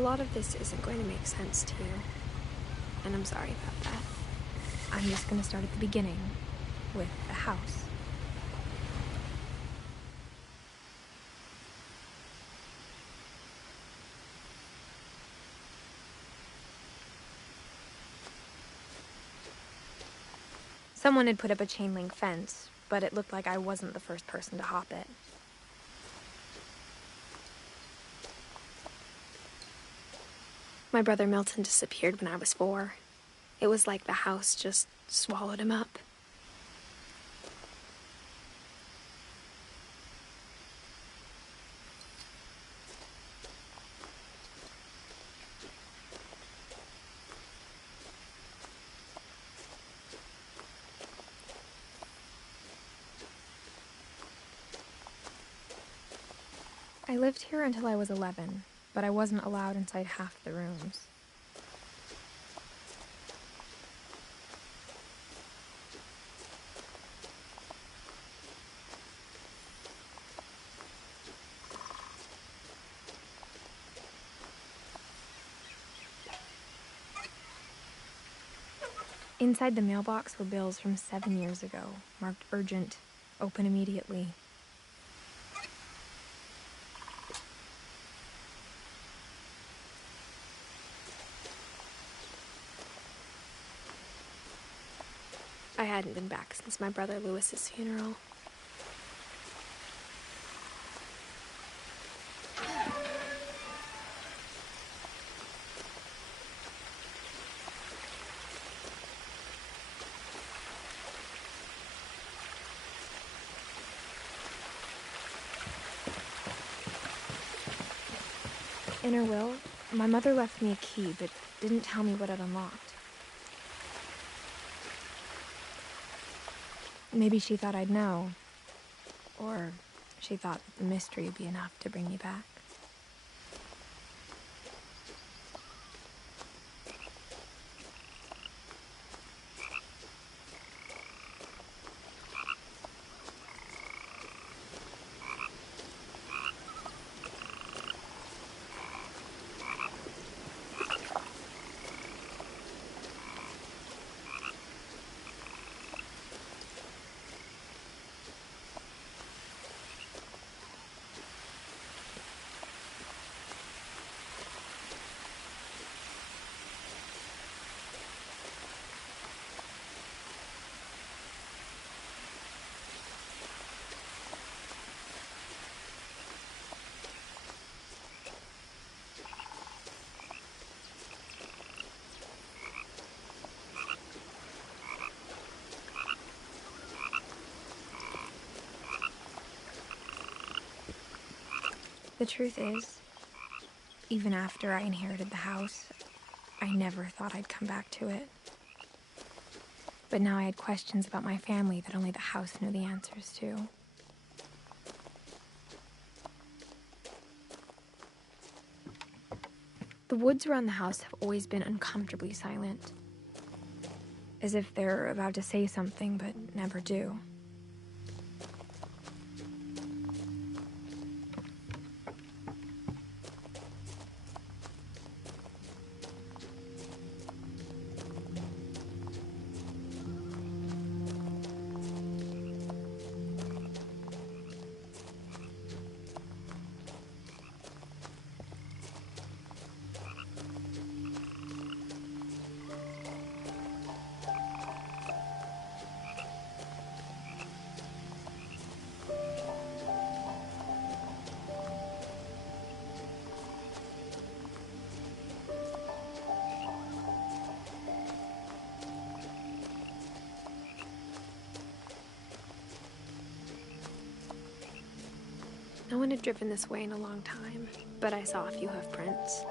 lot of this isn't going to make sense to you, and I'm sorry about that. I'm just going to start at the beginning, with the house. Someone had put up a chain link fence, but it looked like I wasn't the first person to hop it. My brother Milton disappeared when I was 4. It was like the house just swallowed him up. I lived here until I was 11, but I wasn't allowed inside half the rooms. Inside the mailbox were bills from 7 years ago, marked urgent, open immediately. I hadn't been back since my brother Lewis's funeral. In her will, my mother left me a key, but didn't tell me what it unlocked. Maybe she thought I'd know, or she thought that the mystery would be enough to bring me back. The truth is, even after I inherited the house, I never thought I'd come back to it. But now I had questions about my family that only the house knew the answers to. The woods around the house have always been uncomfortably silent, as if they're about to say something but never do. No one had driven this way in a long time, but I saw a few hoof prints.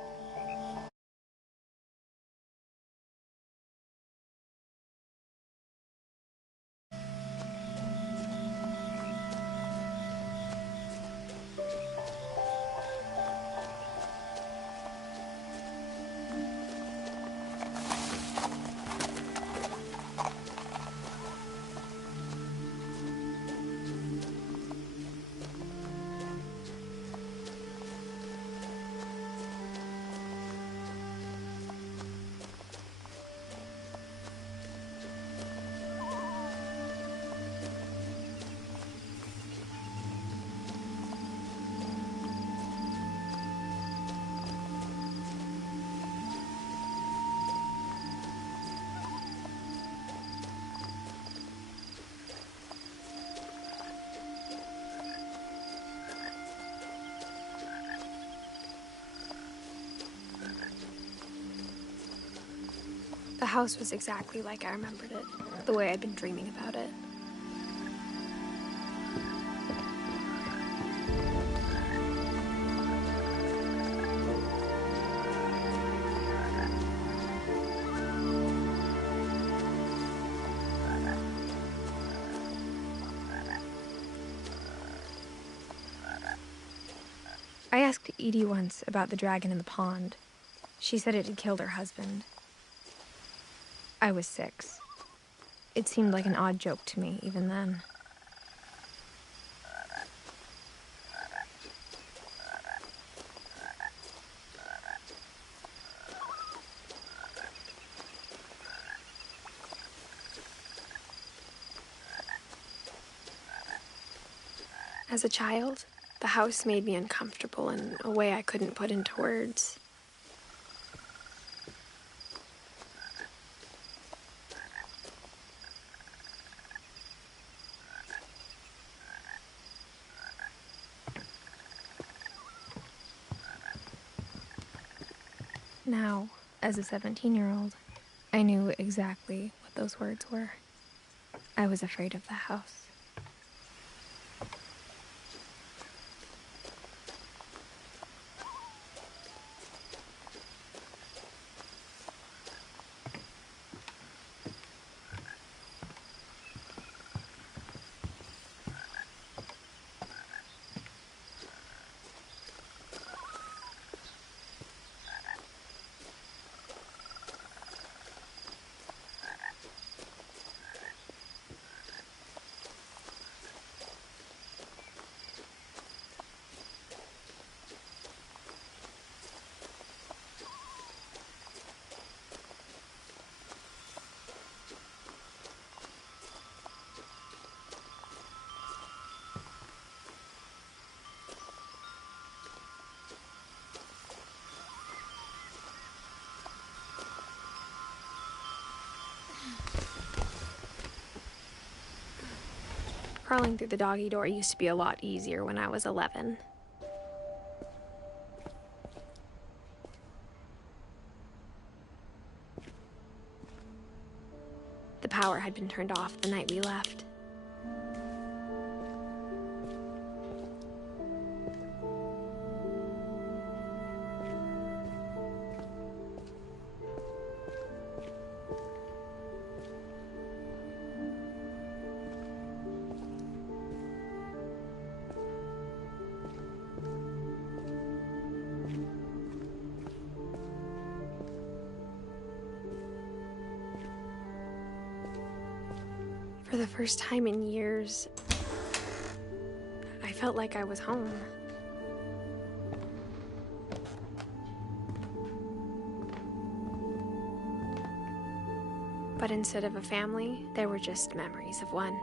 house was exactly like I remembered it, the way I'd been dreaming about it. I asked Edie once about the dragon in the pond. She said it had killed her husband. I was 6. It seemed like an odd joke to me, even then. As a child, the house made me uncomfortable in a way I couldn't put into words. Now, as a 17-year-old, I knew exactly what those words were. I was afraid of the house. Crawling through the doggy door used to be a lot easier when I was 11. The power had been turned off the night we left. For the first time in years, I felt like I was home. But instead of a family, there were just memories of one.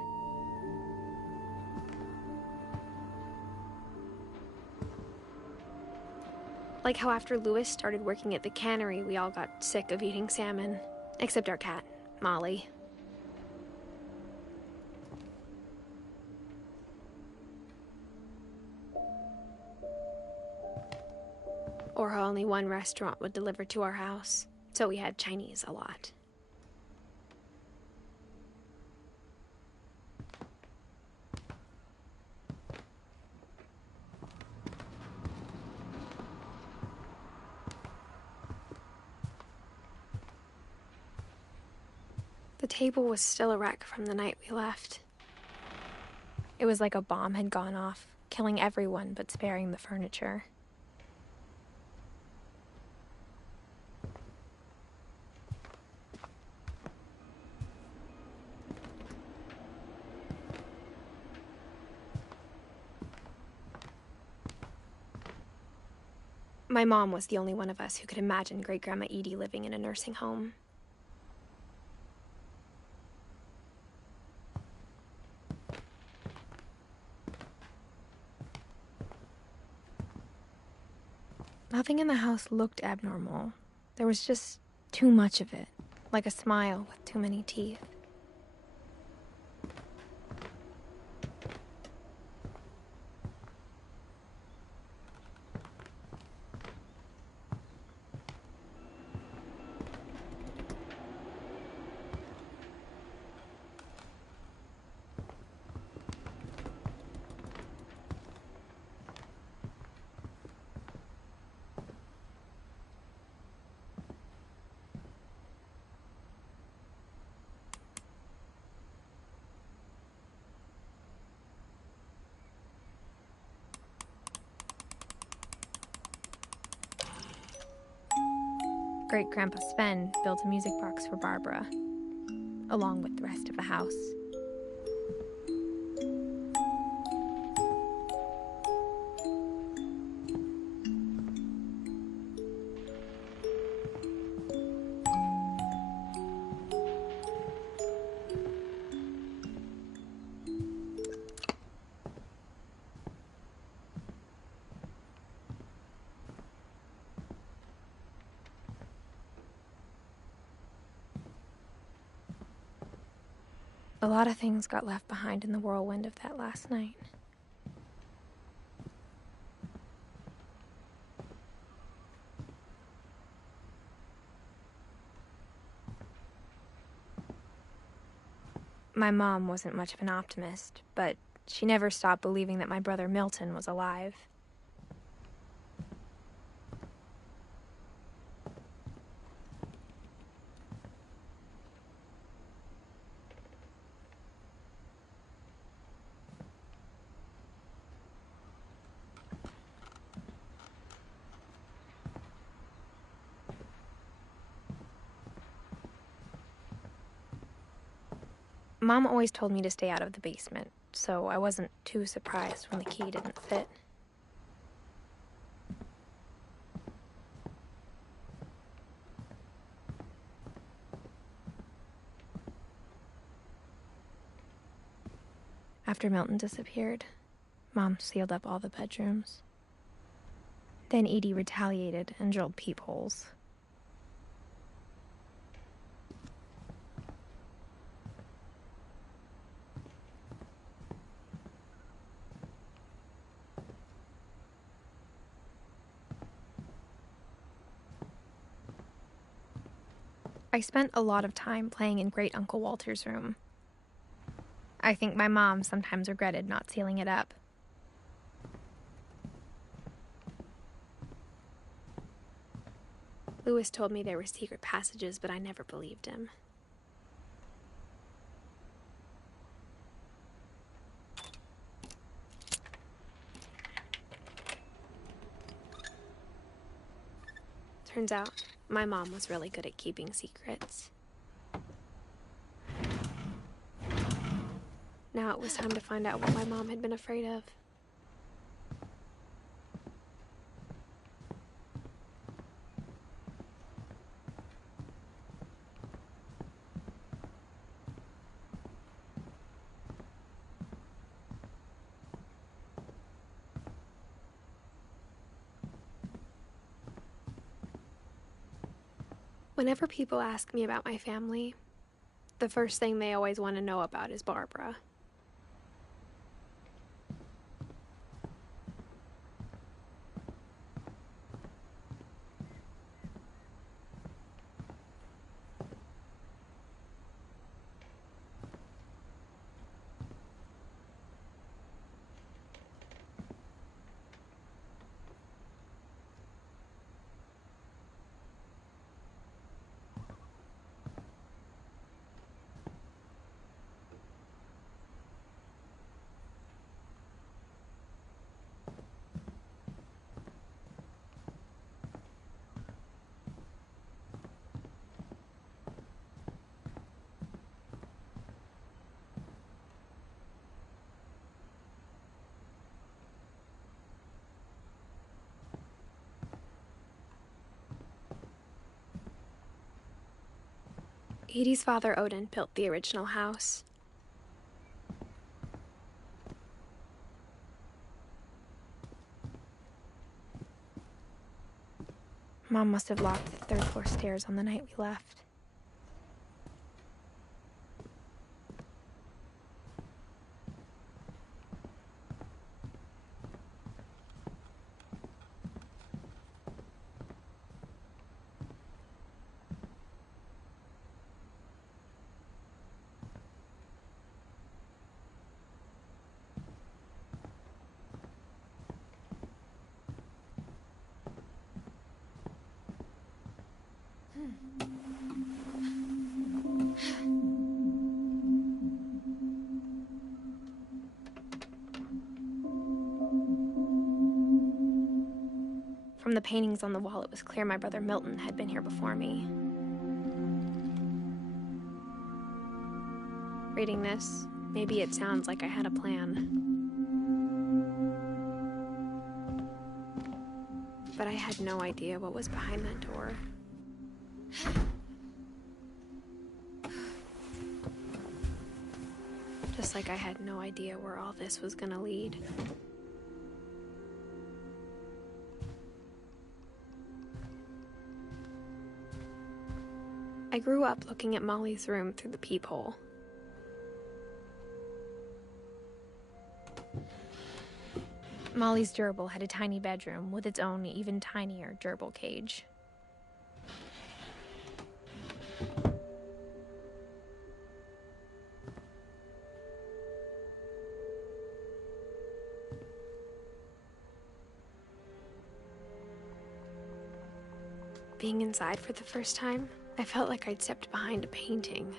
Like how after Louis started working at the cannery, we all got sick of eating salmon, except our cat, Molly. Or how only one restaurant would deliver to our house, so we had Chinese a lot. The table was still a wreck from the night we left. It was like a bomb had gone off, killing everyone but sparing the furniture. My mom was the only one of us who could imagine Great-Grandma Edie living in a nursing home. Nothing in the house looked abnormal. There was just too much of it, like a smile with too many teeth. great-grandpa Sven built a music box for Barbara, along with the rest of the house. A lot of things got left behind in the whirlwind of that last night. My mom wasn't much of an optimist, but she never stopped believing that my brother Milton was alive. Mom always told me to stay out of the basement, so I wasn't too surprised when the key didn't fit. After Milton disappeared, Mom sealed up all the bedrooms. Then Edie retaliated and drilled peepholes. I spent a lot of time playing in Great Uncle Walter's room. I think my mom sometimes regretted not sealing it up. Louis told me there were secret passages, but I never believed him. Turns out, my mom was really good at keeping secrets. Now it was time to find out what my mom had been afraid of. Whenever people ask me about my family, the first thing they always want to know about is Barbara. Edie's father, Odin, built the original house. Mom must have locked the third-floor stairs on the night we left. the paintings on the wall, it was clear my brother Milton had been here before me. Reading this, maybe it sounds like I had a plan. But I had no idea what was behind that door. Just like I had no idea where all this was gonna lead. I grew up looking at Molly's room through the peephole. Molly's gerbil had a tiny bedroom with its own even tinier gerbil cage. Being inside for the first time, I felt like I'd stepped behind a painting.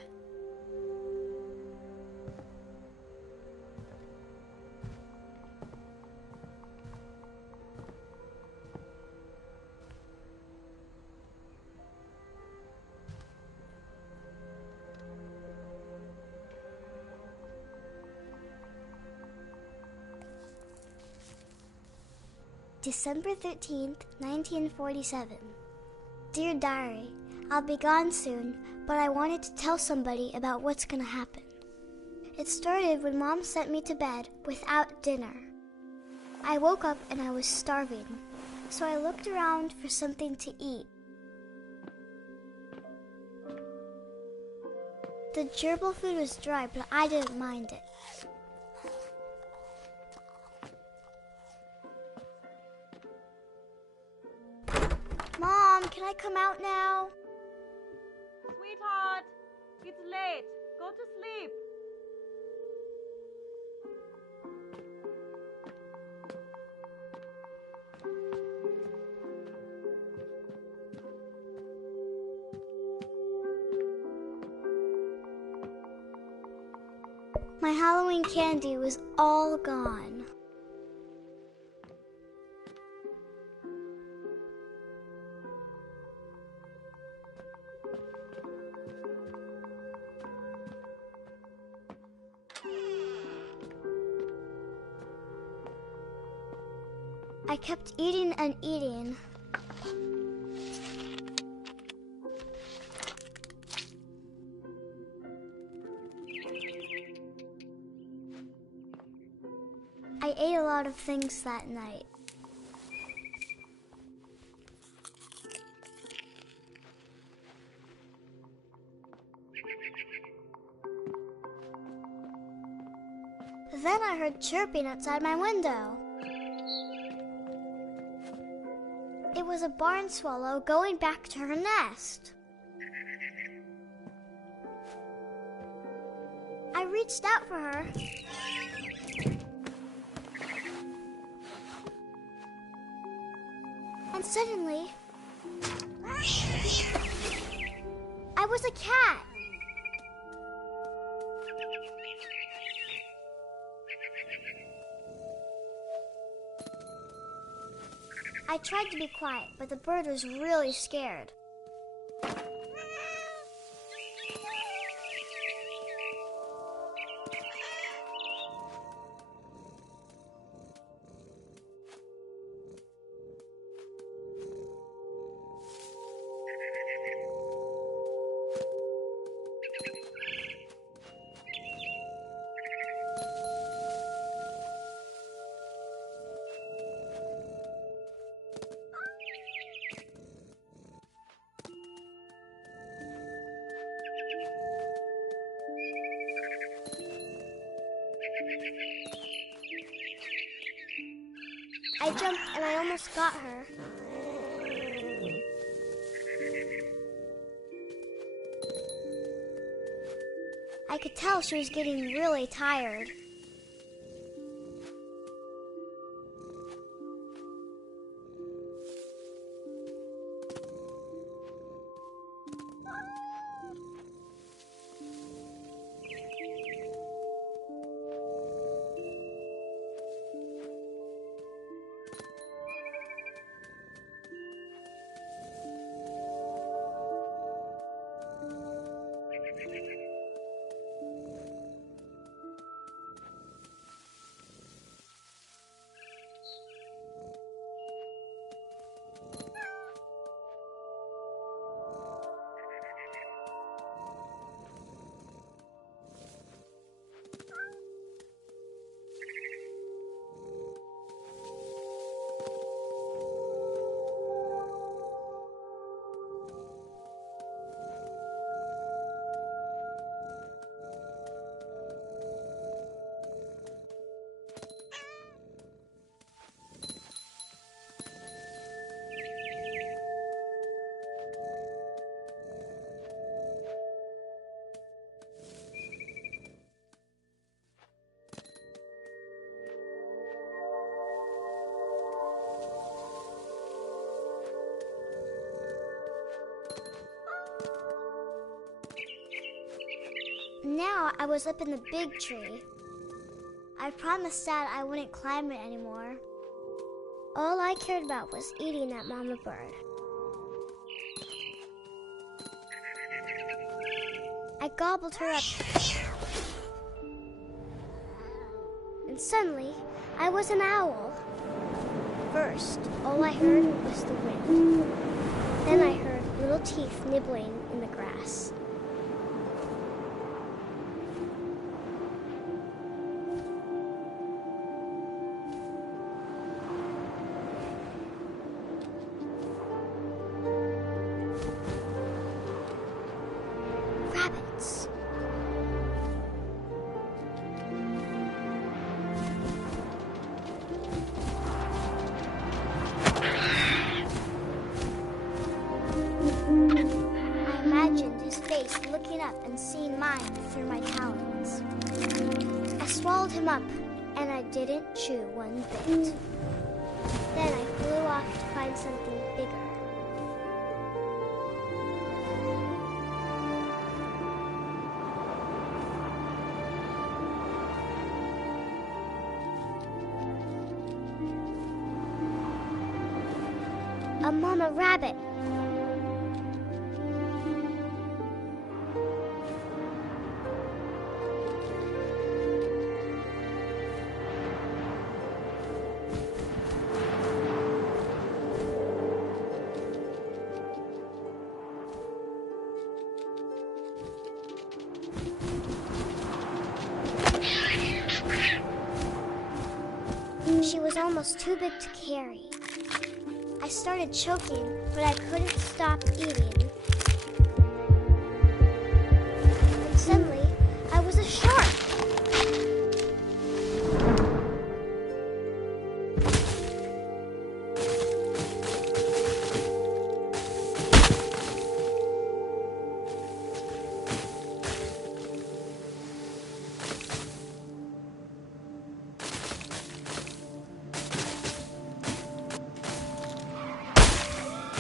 December 13th, 1947. Dear Diary, I'll be gone soon, but I wanted to tell somebody about what's gonna happen. It started when Mom sent me to bed without dinner. I woke up and I was starving, so I looked around for something to eat. The gerbil food was dry, but I didn't mind it. Mom, can I come out now? Sweetheart, it's late. Go to sleep. My Halloween candy was all gone. I kept eating and eating. I ate a lot of things that night. Then I heard chirping outside my window. It was a barn swallow going back to her nest. I reached out for her. And suddenly, I was a cat. I tried to be quiet, but the bird was really scared. I jumped and I almost got her. I could tell she was getting really tired. thought I was up in the big tree. I promised Dad I wouldn't climb it anymore. All I cared about was eating that mama bird. I gobbled her up. And suddenly, I was an owl. First, all I heard was the wind. Then I heard little teeth nibbling in the grass. Rabbits. I imagined his face looking up and seeing mine through my talons. I swallowed him up, and I didn't chew one bit. Then I flew off to find something bigger. A mama rabbit. She was almost too big to carry. I started choking, but I couldn't stop eating. And suddenly, I was a shark.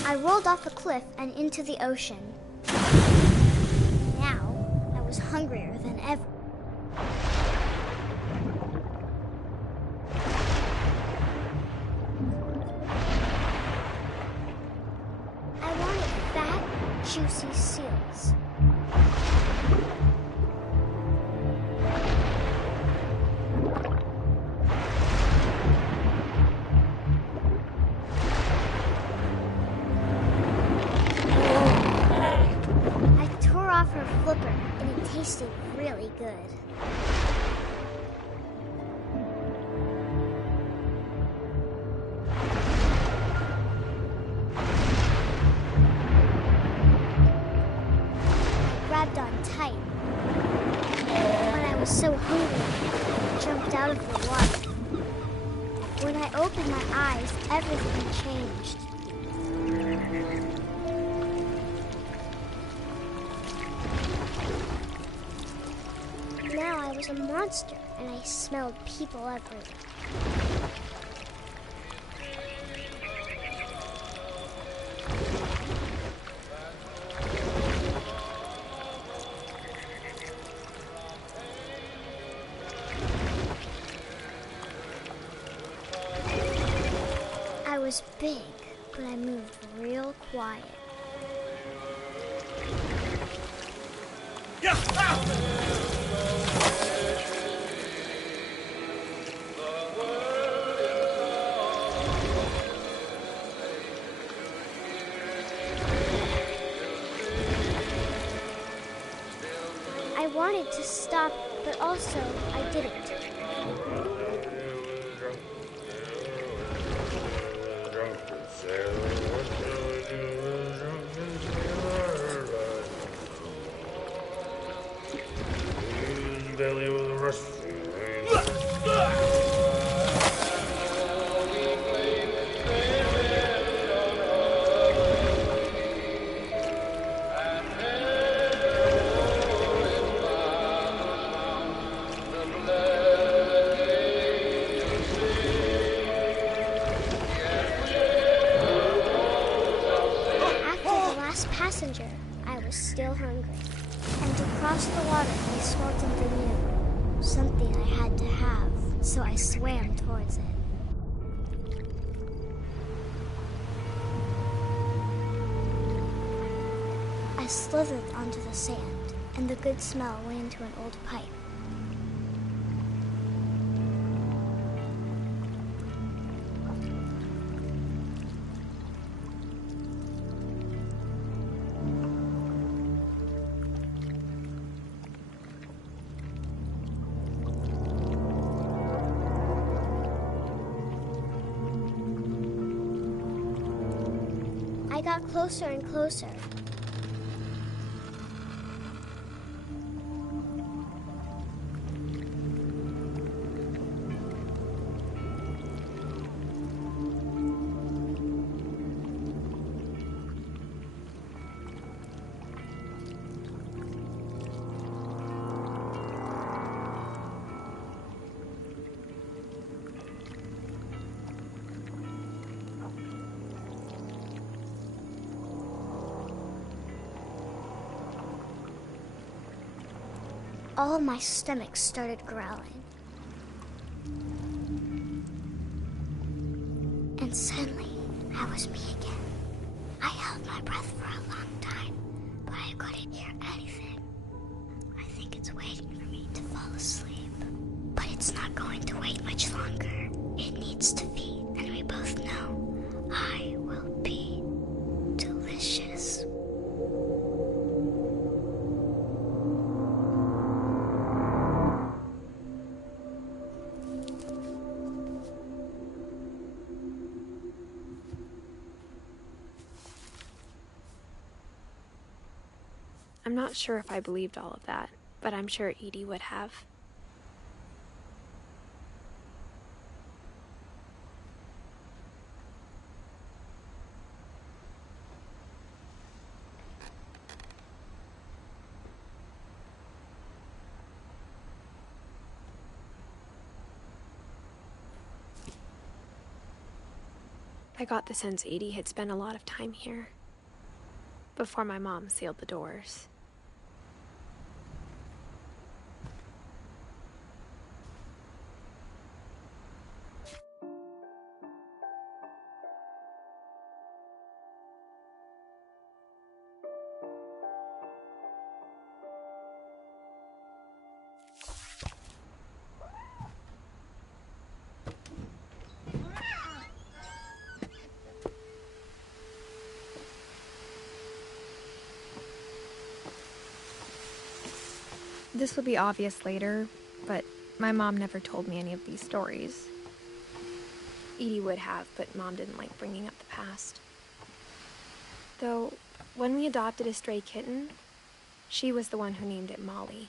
I rolled off a cliff and into the ocean. Now, I was hungrier than ever. I wanted fat, juicy seals. Her flipper, and it tasted really good. I grabbed on tight. When I was so hungry, I jumped out of the water. When I opened my eyes, everything changed. Now I was a monster, and I smelled people everywhere. I was big, but I moved real quiet. Yeah! I wanted to stop, but also I didn't. Passenger, I was still hungry. And crossed the water, I smelled something new. Something I had to have, so I swam towards it. I slithered onto the sand, and the good smell went into an old pipe. I got closer and closer. All of my stomach started growling. And suddenly, I was me again. I held my breath for a long time, but I couldn't hear anything. I think it's waiting for me to fall asleep. But it's not going to wait much longer. It needs to feed, and we both know I will be delicious. I'm not sure if I believed all of that, but I'm sure Edie would have. I got the sense Edie had spent a lot of time here, before my mom sealed the doors. This will be obvious later, but my mom never told me any of these stories. Edie would have, but Mom didn't like bringing up the past. Though, when we adopted a stray kitten, she was the one who named it Molly.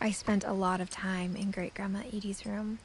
I spent a lot of time in Great-Grandma Edie's room.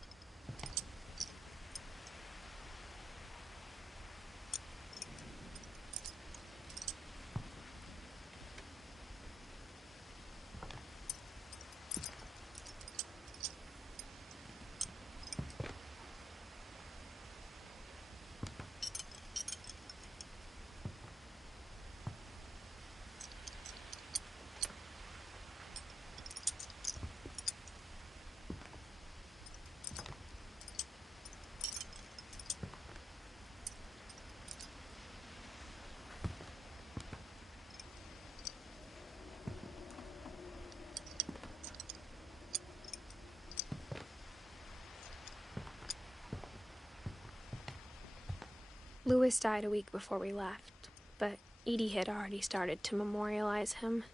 Louis died a week before we left, but Edie had already started to memorialize him.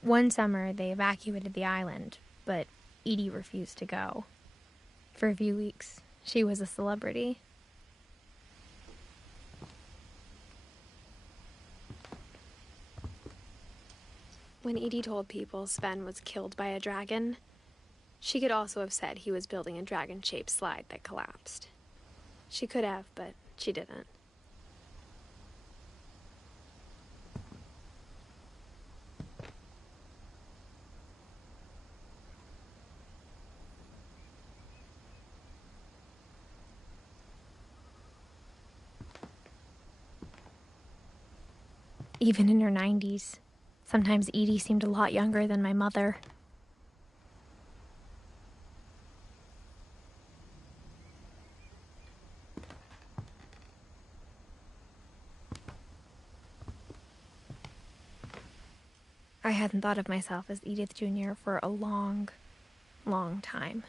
One summer, they evacuated the island, but Edie refused to go. For a few weeks, she was a celebrity. When Edie told people Sven was killed by a dragon, she could also have said he was building a dragon-shaped slide that collapsed. She could have, but she didn't. Even in her 90s, sometimes Edie seemed a lot younger than my mother. I hadn't thought of myself as Edith Jr. for a long, long time.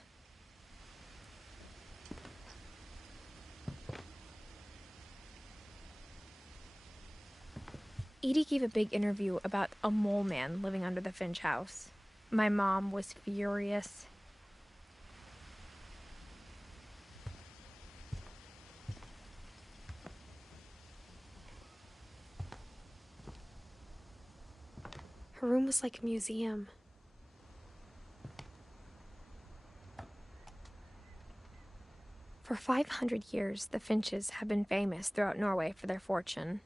Edie gave a big interview about a mole man living under the Finch house. My mom was furious. Her room was like a museum. For 500 years, the Finches have been famous throughout Norway for their fortune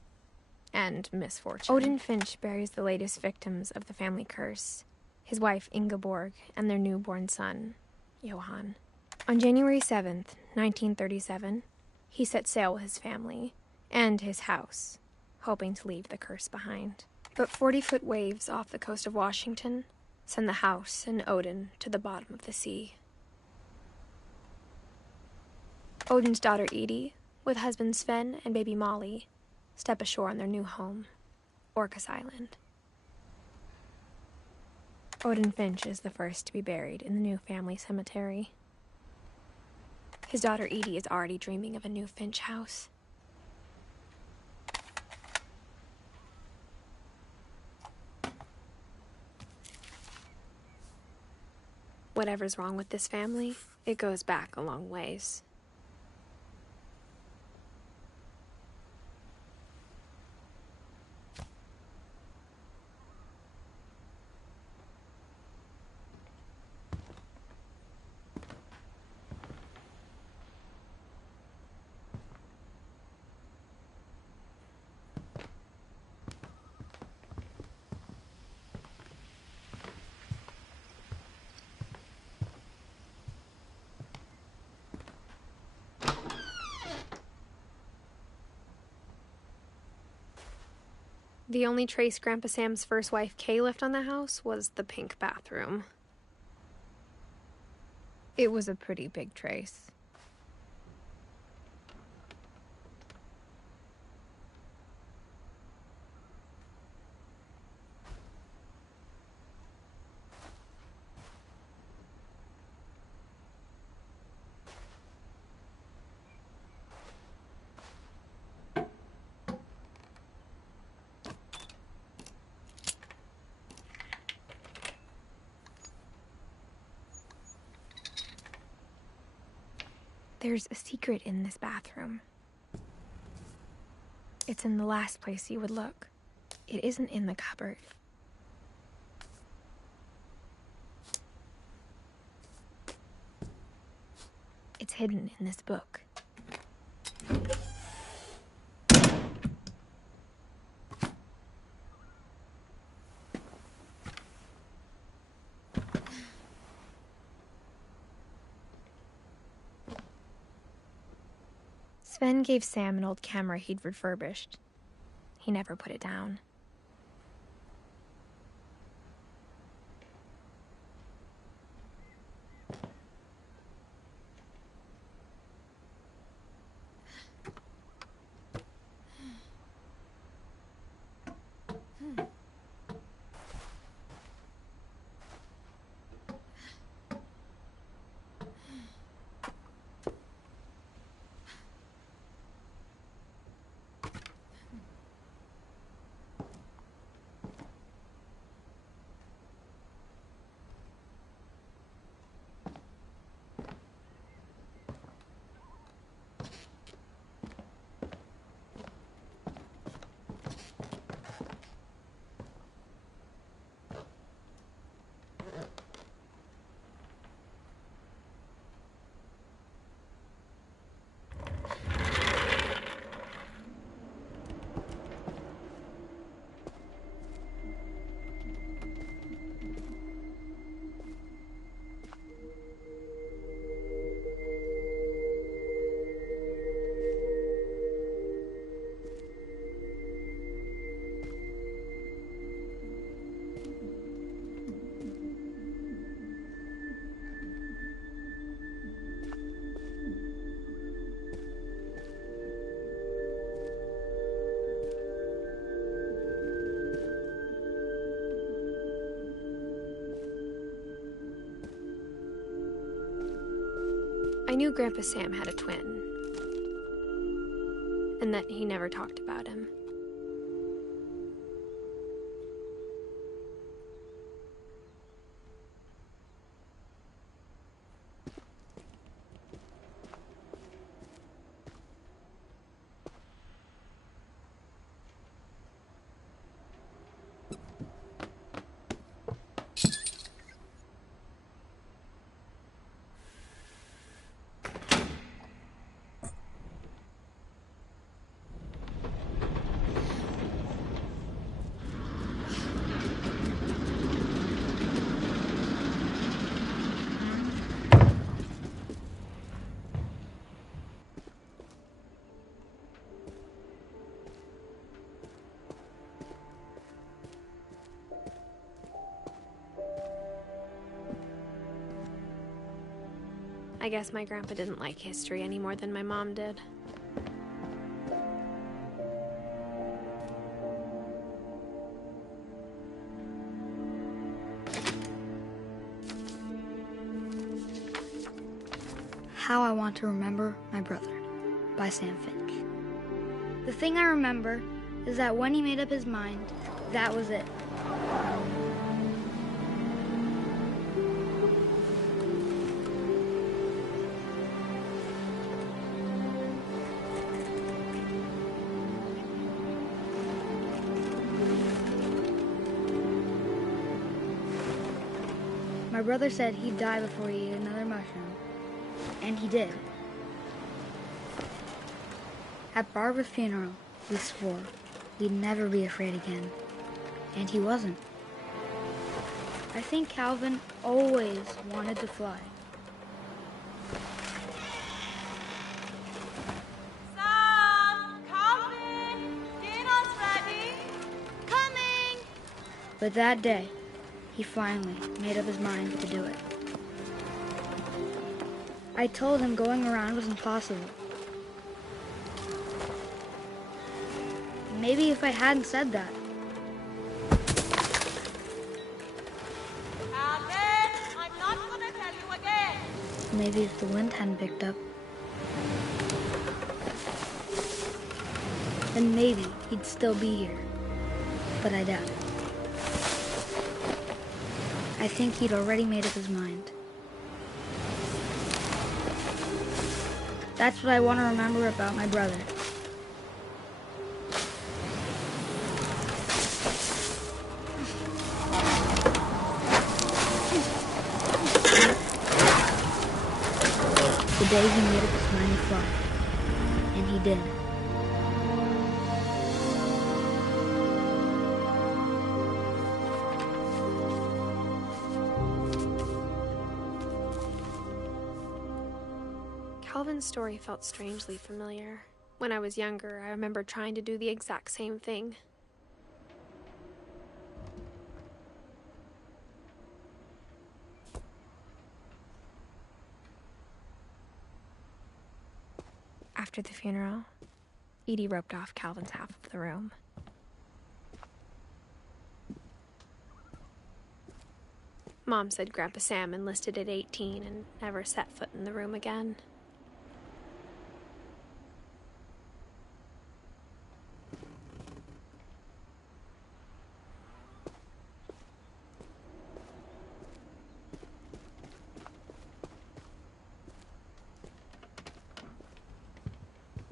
and misfortune. Odin Finch buries the latest victims of the family curse, his wife Ingeborg and their newborn son, Johan. On January 7th, 1937, he set sail with his family and his house, hoping to leave the curse behind. But 40-foot waves off the coast of Washington send the house and Odin to the bottom of the sea. Odin's daughter Edie, with husband Sven and baby Molly, step ashore on their new home, Orcas Island. Odin Finch is the first to be buried in the new family cemetery. His daughter Edie is already dreaming of a new Finch house. Whatever's wrong with this family, it goes back a long ways. The only trace Grandpa Sam's first wife Kay left on the house was the pink bathroom. It was a pretty big trace. There's a secret in this bathroom. It's in the last place you would look. It isn't in the cupboard. It's hidden in this book. Sven gave Sam an old camera he'd refurbished. He never put it down. I knew Grandpa Sam had a twin, and that he never talked about him. I guess my grandpa didn't like history any more than my mom did. How I Want to Remember My Brother by Sam Finch. The thing I remember is that when he made up his mind, that was it. My brother said he'd die before he ate another mushroom, and he did. At Barbara's funeral, we swore we'd never be afraid again, and he wasn't. I think Calvin always wanted to fly. Sam! Calvin! Dinner's ready! Coming! But that day, he finally made up his mind to do it. I told him going around was impossible. Maybe if I hadn't said that. Calvin! I'm not gonna tell you again! Maybe if the wind hadn't picked up. Then maybe he'd still be here. But I doubt it. I think he'd already made up his mind. That's what I want to remember about my brother. The day he made up his mind to fly. And he did. Calvin's story felt strangely familiar. When I was younger, I remember trying to do the exact same thing. After the funeral, Edie roped off Calvin's half of the room. Mom said Grandpa Sam enlisted at 18 and never set foot in the room again.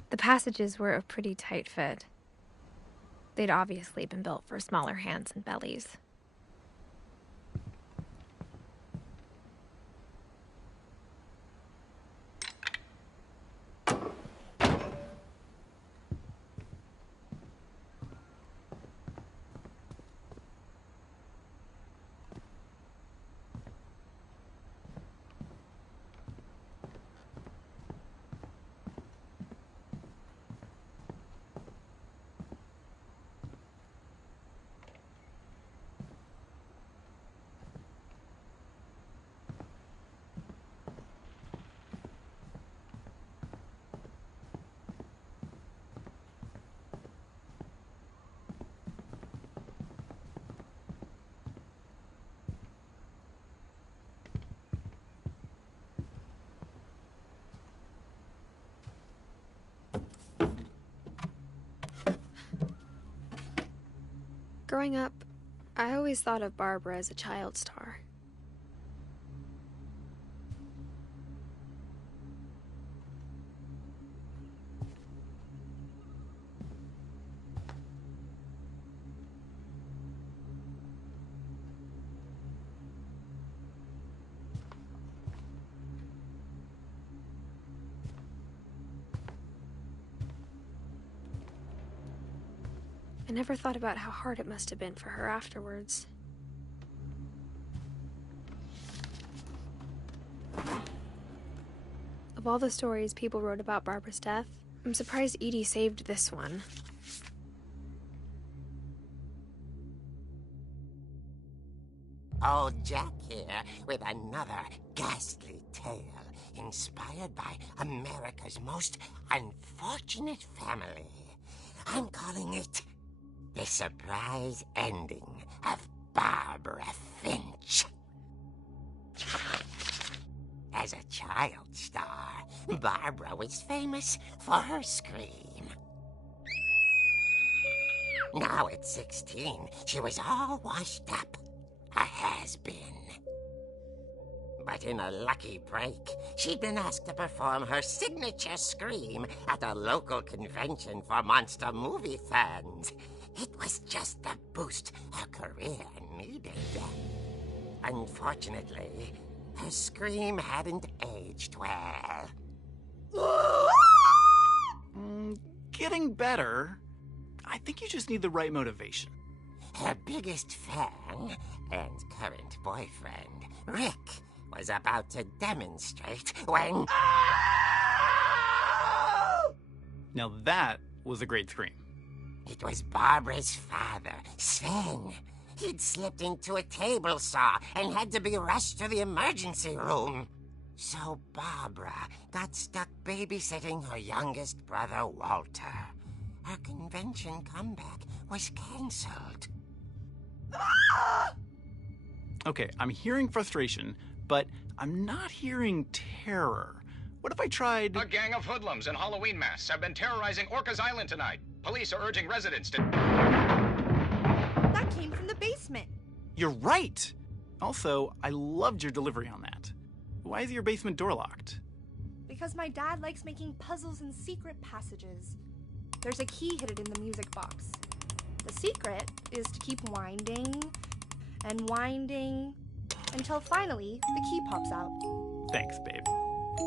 The passages were a pretty tight fit. They'd obviously been built for smaller hands and bellies. Growing up, I always thought of Barbara as a child star. I never thought about how hard it must have been for her afterwards. Of all the stories people wrote about Barbara's death, I'm surprised Edie saved this one. Old Jack here with another ghastly tale inspired by America's most unfortunate family. I'm calling it The Surprise Ending of Barbara Finch. As a child star, Barbara was famous for her scream. Now at 16, she was all washed up, a has-been. But in a lucky break, she'd been asked to perform her signature scream at a local convention for monster movie fans. It was just the boost her career needed. Unfortunately, her scream hadn't aged well. Getting better. I think you just need the right motivation. Her biggest fan and current boyfriend, Rick, was about to demonstrate when... Now that was a great scream. It was Barbara's father, Sven. He'd slipped into a table saw and had to be rushed to the emergency room. So Barbara got stuck babysitting her youngest brother, Walter. Her convention comeback was cancelled. Okay, I'm hearing frustration, but I'm not hearing terror. What if I tried... A gang of hoodlums in Halloween masks have been terrorizing Orcas Island tonight. Police are urging residents to... That came from the basement. You're right! Also, I loved your delivery on that. Why is your basement door locked? Because my dad likes making puzzles and secret passages. There's a key hidden in the music box. The secret is to keep winding and winding until finally the key pops out. Thanks, babe.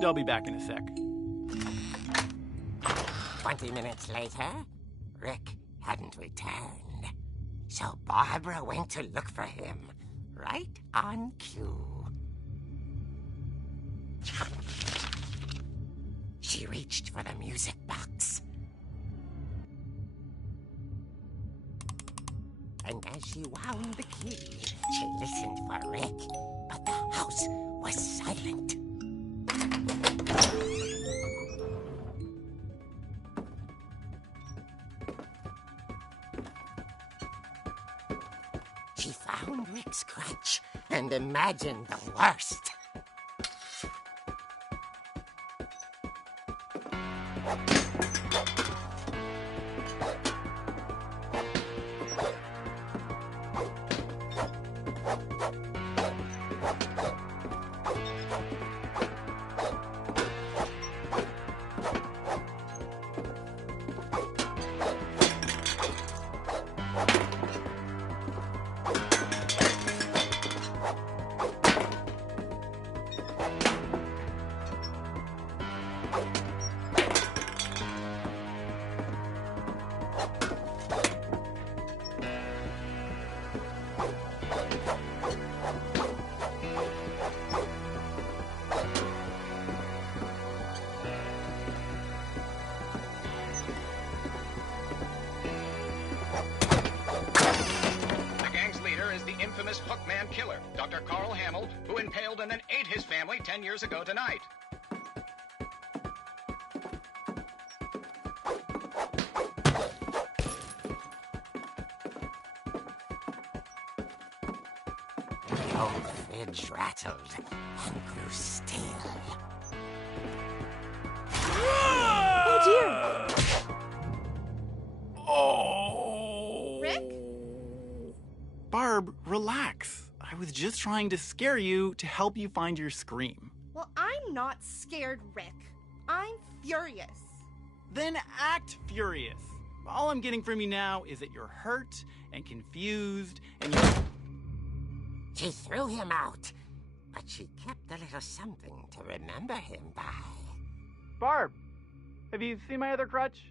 I'll be back in a sec. 20 minutes later, Rick hadn't returned. So Barbara went to look for him, right on cue. She reached for the music box. And as she wound the key, she listened for Rick, but the house was silent. She found Rick's crutch and imagined the worst. Hookman killer, Dr. Carl Hamill, who impaled and then ate his family 10 years ago tonight. The old fridge rattled and grew still. Oh dear! Oh! Rick? relax. I was just trying to scare you to help you find your scream. Well, I'm not scared, Rick. I'm furious. Then act furious. All I'm getting from you now is that you're hurt and confused and you're... She threw him out, but she kept a little something to remember him by. Barb, have you seen my other crutch?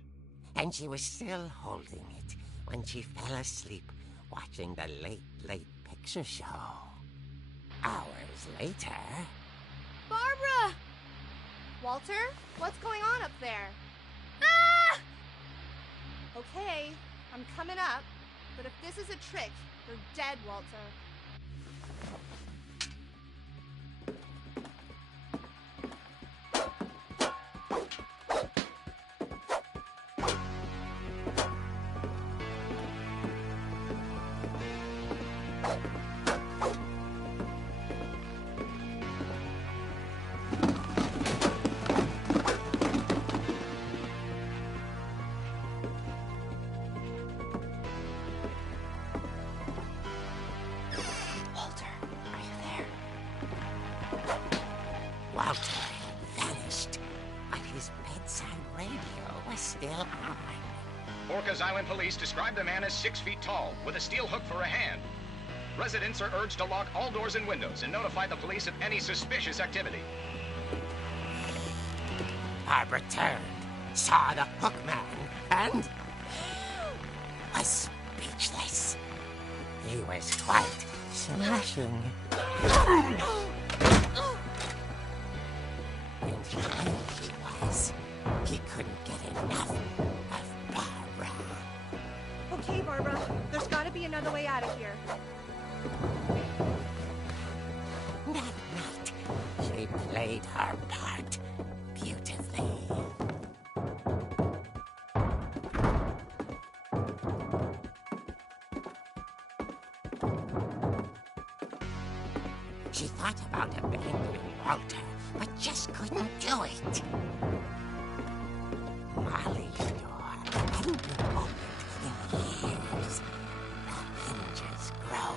And she was still holding it when she fell asleep watching the late picture show. Hours later... Barbara! Walter, what's going on up there? Ah! Okay, I'm coming up, but if this is a trick, you're dead, Walter. Walter had vanished, but his bedside radio was still on. Orcas Island police describe the man as 6 feet tall, with a steel hook for a hand. Residents are urged to lock all doors and windows and notify the police of any suspicious activity. Barbara turned, saw the hook man, and was speechless. He was quite smashing. And he knew he was. He couldn't get enough of Barbara. Okay, Barbara, there's gotta be another way out of here. That night, she played her part beautifully. She thought about abandoning Walter, but just couldn't do it. Molly's door hadn't been opened in years. The hinges grow.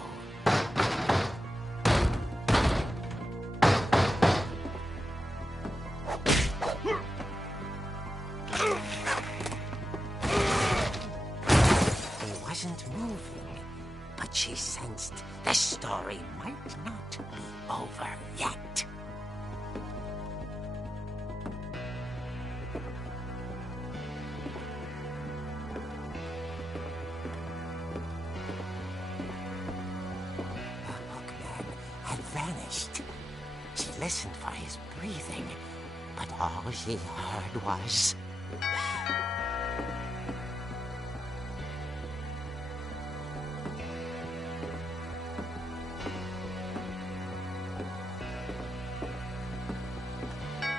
He wasn't moving, but she sensed the story might not be over yet. The hookman had vanished. She listened for his breathing, but all she heard was...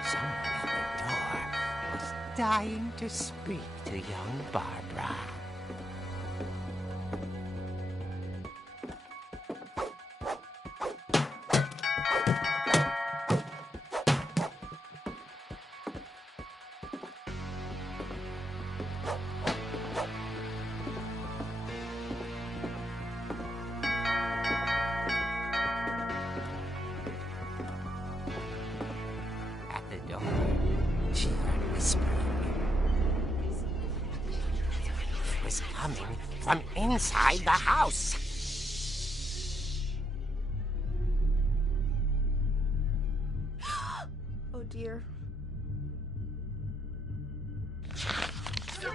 Someone at the door was dying to speak to young Barbara. At the door, she heard whispering. It was coming from inside the house. Oh dear. The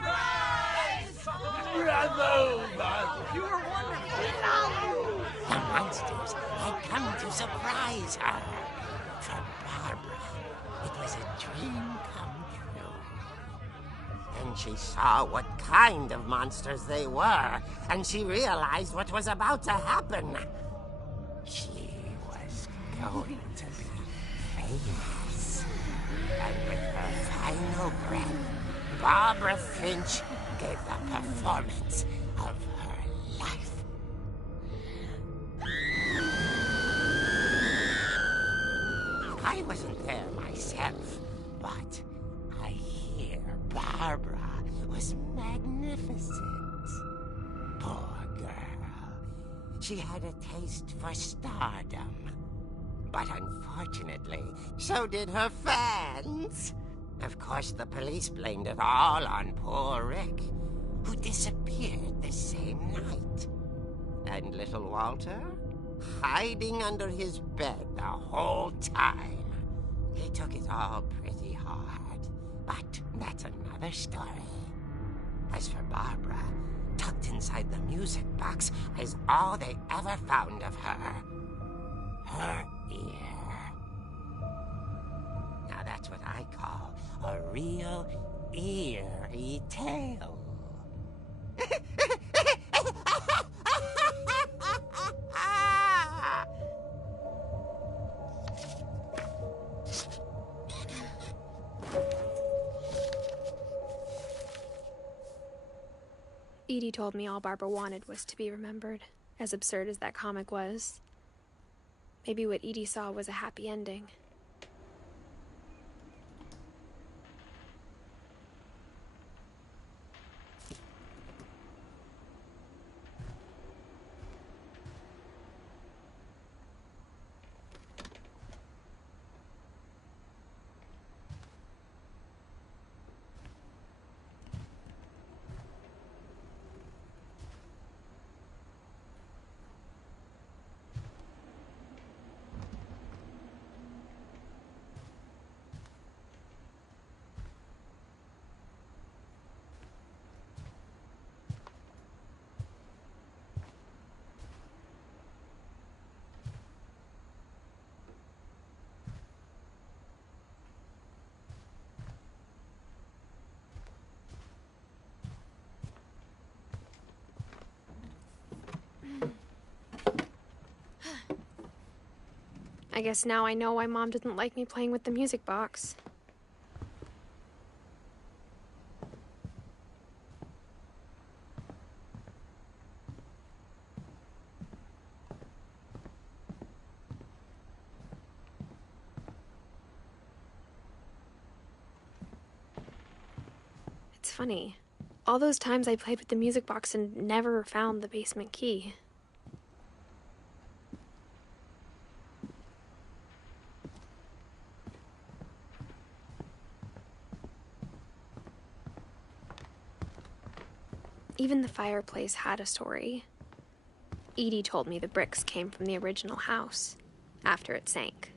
monsters had come to surprise her. For Barbara, it was a dream come true. Then she saw what kind of monsters they were, and she realized what was about to happen. She was going to be famous. And with her final breath, Barbara Finch gave the performance of her life. I wasn't there myself, but I hear Barbara was magnificent. Poor girl. she had a taste for stardom. But unfortunately, so did her fans. Of course, the police blamed it all on poor Rick, who disappeared the same night. And little Walter? Hiding under his bed the whole time. He took it all pretty hard. But that's another story. As for Barbara, tucked inside the music box is all they ever found of her. Her ear. Now that's what I call a real eerie tale. Edie told me all Barbara wanted was to be remembered, as absurd as that comic was. Maybe what Edie saw was a happy ending. I guess now I know why Mom didn't like me playing with the music box. It's funny. All those times I played with the music box and never found the basement key. Even the fireplace had a story. Edie told me the bricks came from the original house, after it sank.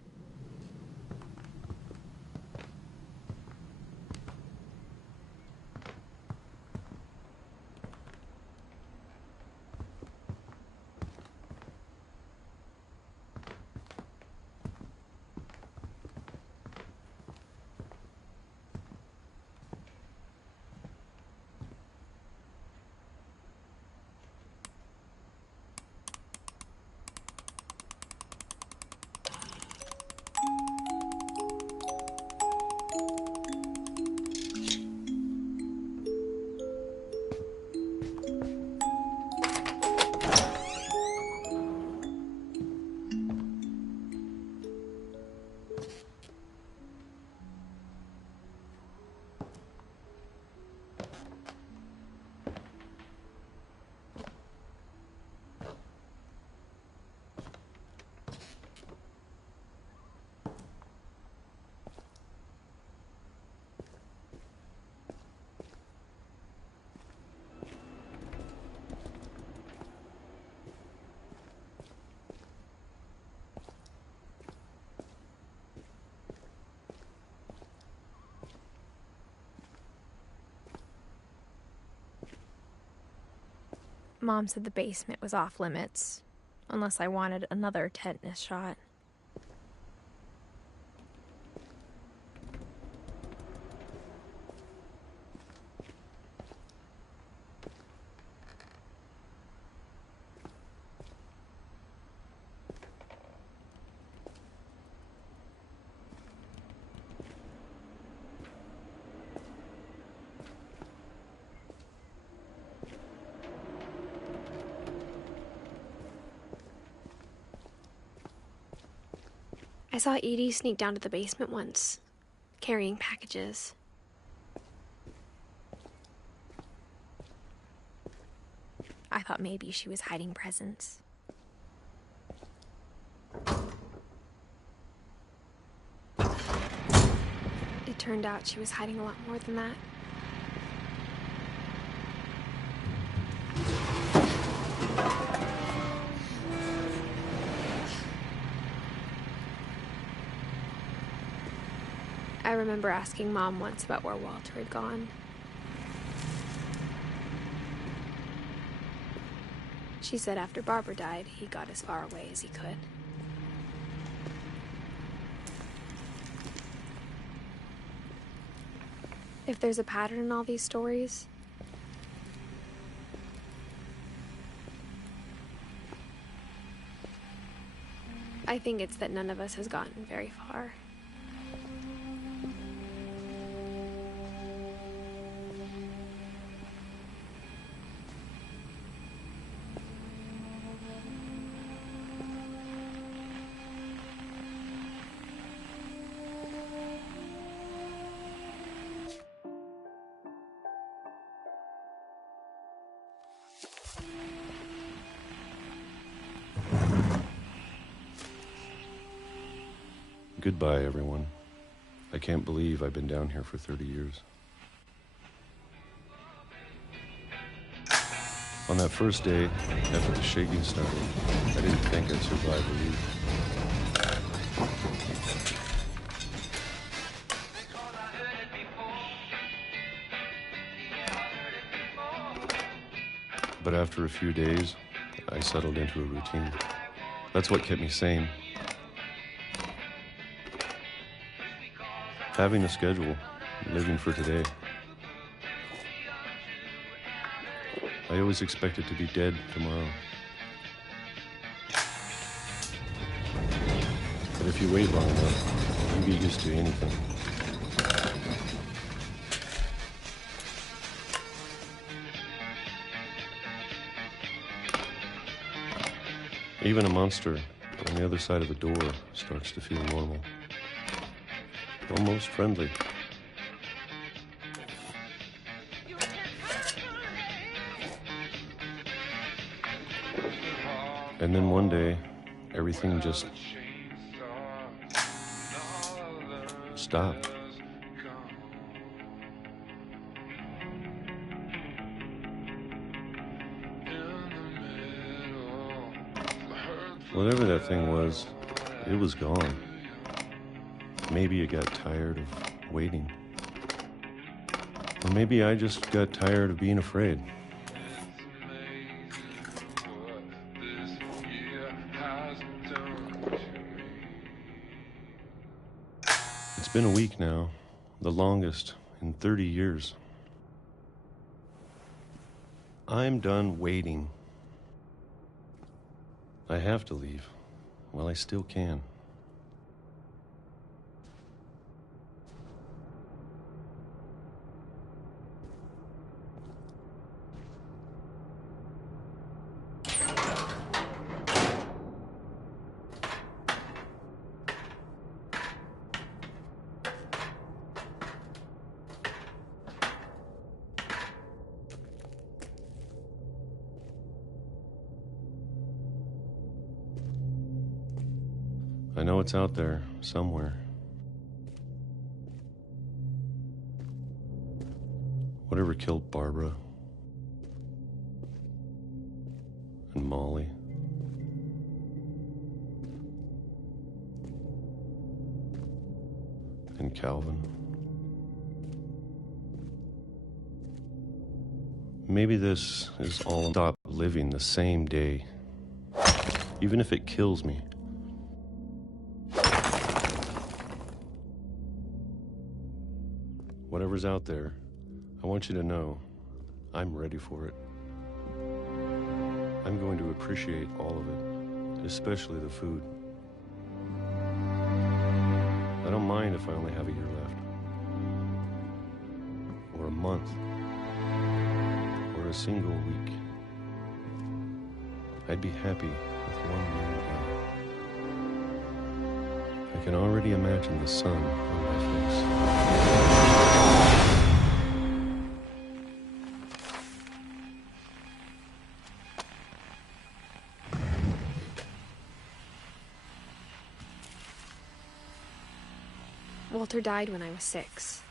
Mom said the basement was off limits, unless I wanted another tetanus shot. I saw Edie sneak down to the basement once, carrying packages. I thought maybe she was hiding presents. It turned out she was hiding a lot more than that. I remember asking Mom once about where Walter had gone. She said after Barbara died, he got as far away as he could. If there's a pattern in all these stories, I think it's that none of us has gotten very far. Goodbye, everyone. I can't believe I've been down here for 30 years. On that first day, after the shaking started, I didn't think I'd survive a week. But after a few days, I settled into a routine. That's what kept me sane. Having a schedule, living for today. I always expected to be dead tomorrow. But if you wait long enough, you get used to anything. Even a monster on the other side of the door starts to feel normal. Almost friendly. And then one day, everything just stopped. Whatever that thing was, it was gone. Maybe it got tired of waiting. Or maybe I just got tired of being afraid. It's been a week now, the longest in 30 years. I'm done waiting. I have to leave while I still can. I know it's out there, somewhere. Whatever killed Barbara and Molly and Calvin. Maybe this is all stop living the same day, even if it kills me. Whatever's out there, I want you to know I'm ready for it. I'm going to appreciate all of it, especially the food. I don't mind if I only have a year left, or a month, or a single week. I'd be happy with one meal a day. I can already imagine the sun on my face. Walter died when I was 6.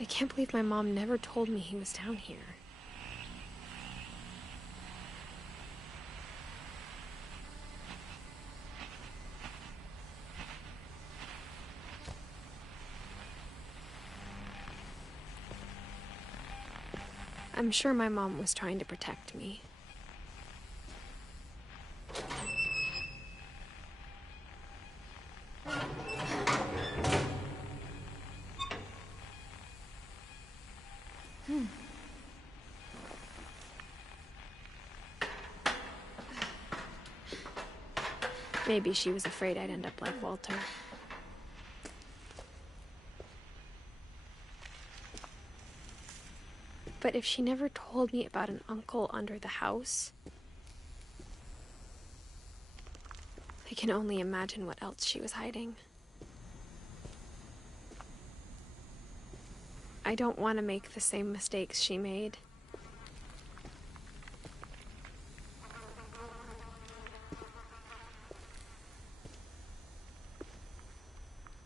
I can't believe my mom never told me he was down here. I'm sure my mom was trying to protect me. Maybe she was afraid I'd end up like Walter. But if she never told me about an uncle under the house, I can only imagine what else she was hiding. I don't want to make the same mistakes she made.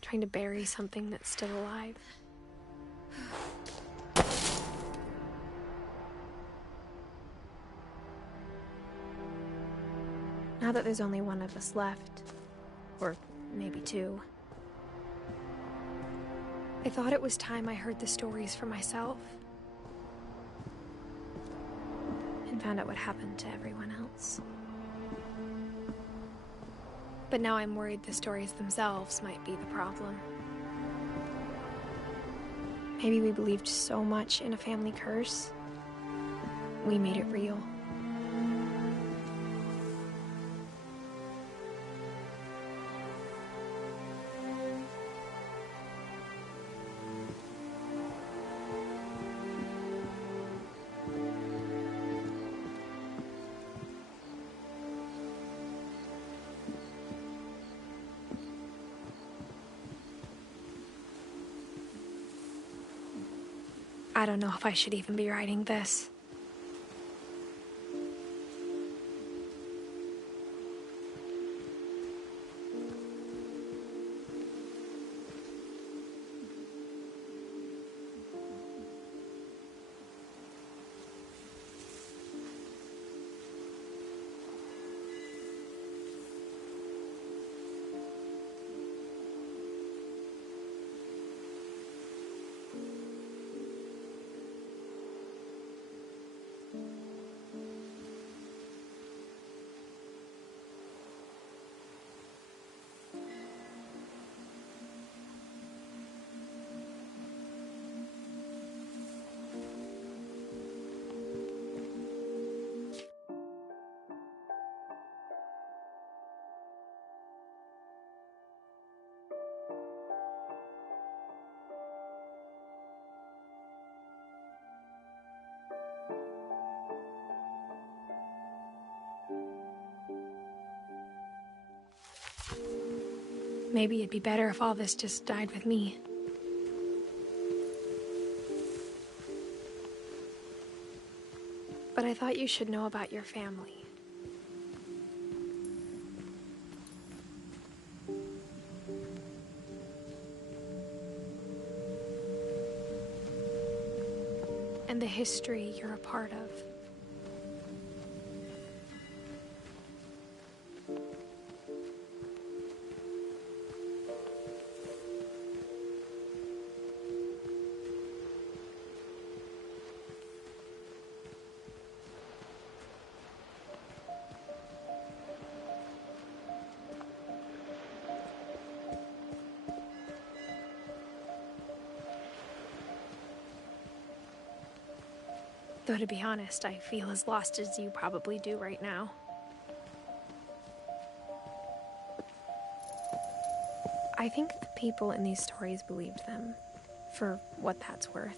Trying to bury something that's still alive. Now that there's only one of us left, or maybe 2, I thought it was time I heard the stories for myself and found out what happened to everyone else. But now I'm worried the stories themselves might be the problem. Maybe we believed so much in a family curse, we made it real. I don't know if I should even be writing this. Maybe it'd be better if all this just died with me. But I thought you should know about your family. And the history you're a part of. Though to be honest, I feel as lost as you probably do right now. I think the people in these stories believed them, for what that's worth.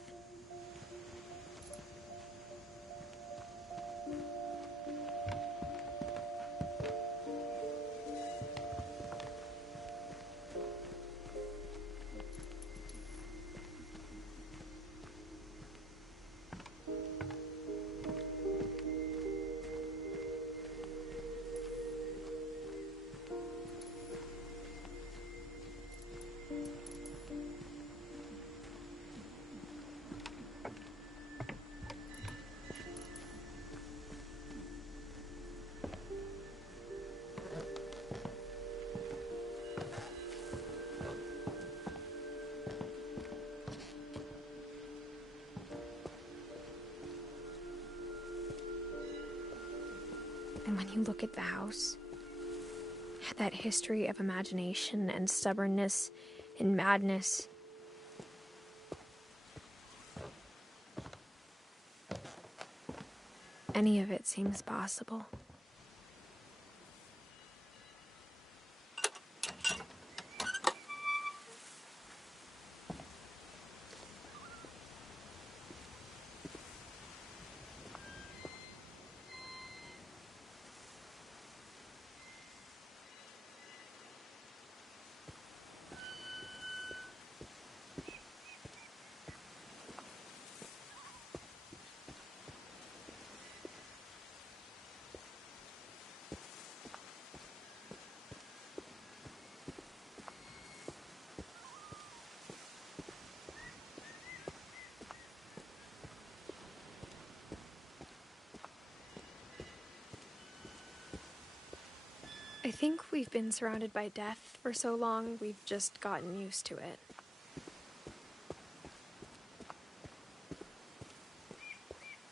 And when you look at the house, it had that history of imagination and stubbornness and madness. Any of it seems possible. I think we've been surrounded by death for so long, we've just gotten used to it.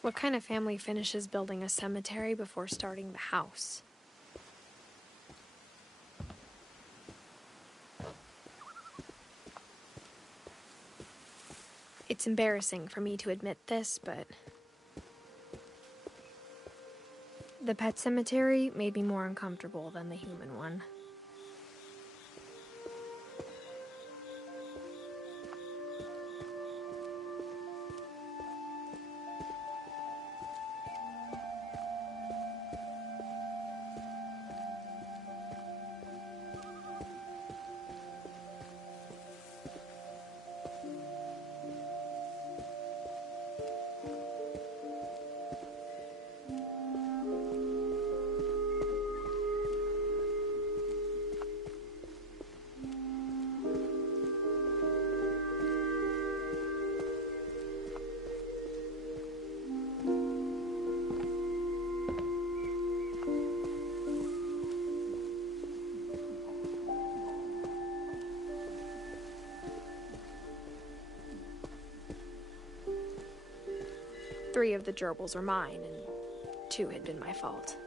What kind of family finishes building a cemetery before starting the house? It's embarrassing for me to admit this, but the pet cemetery made me more uncomfortable than the human one. Three of the gerbils were mine, and 2 had been my fault.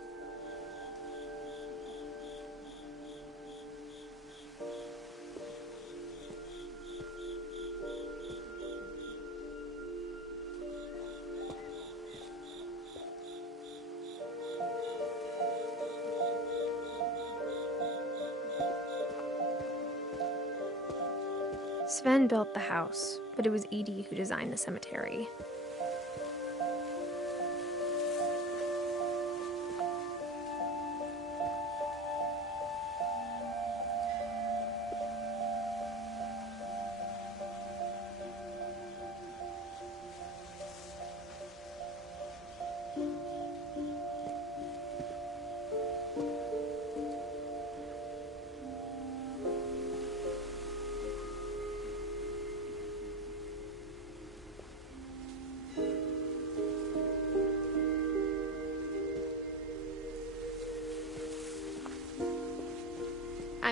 Sven built the house, but it was Edie who designed the cemetery.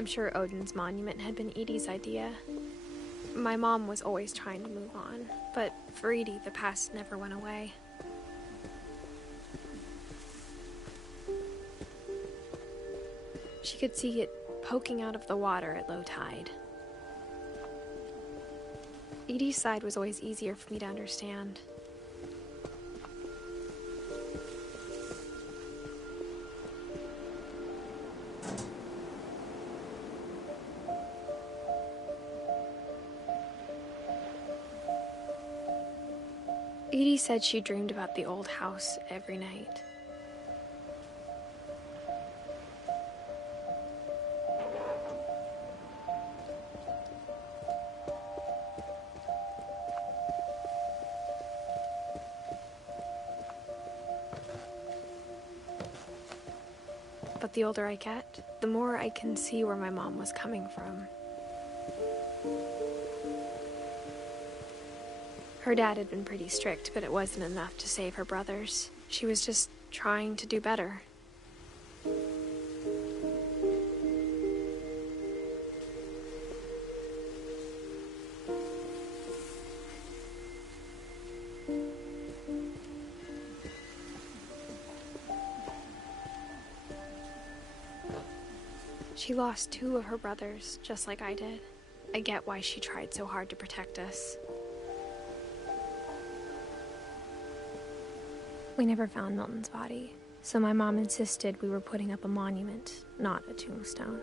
I'm sure Odin's monument had been Edie's idea. My mom was always trying to move on, but for Edie, the past never went away. She could see it poking out of the water at low tide. Edie's side was always easier for me to understand. Edie said she dreamed about the old house every night. But the older I get, the more I can see where my mom was coming from. Her dad had been pretty strict, but it wasn't enough to save her brothers. She was just trying to do better. She lost 2 of her brothers, just like I did. I get why she tried so hard to protect us. We never found Milton's body, so my mom insisted we were putting up a monument, not a tombstone.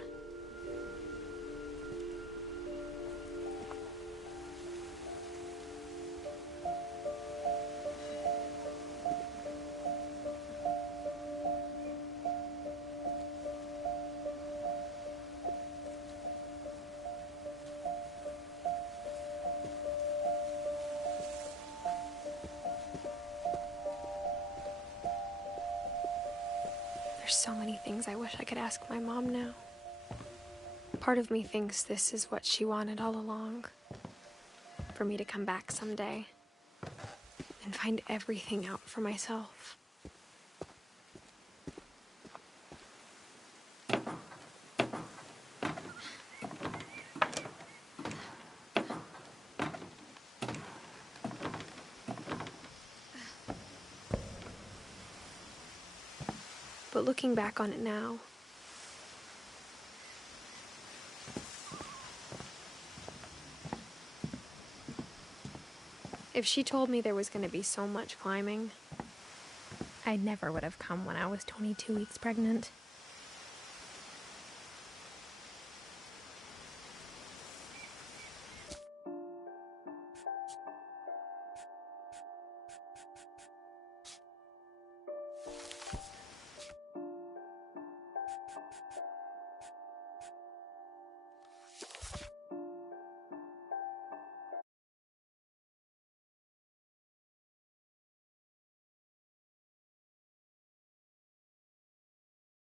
There's so many things I wish I could ask my mom now. Part of me thinks this is what she wanted all along. For me to come back someday and find everything out for myself. But looking back on it now, if she told me there was going to be so much climbing, I never would have come when I was 22 weeks pregnant.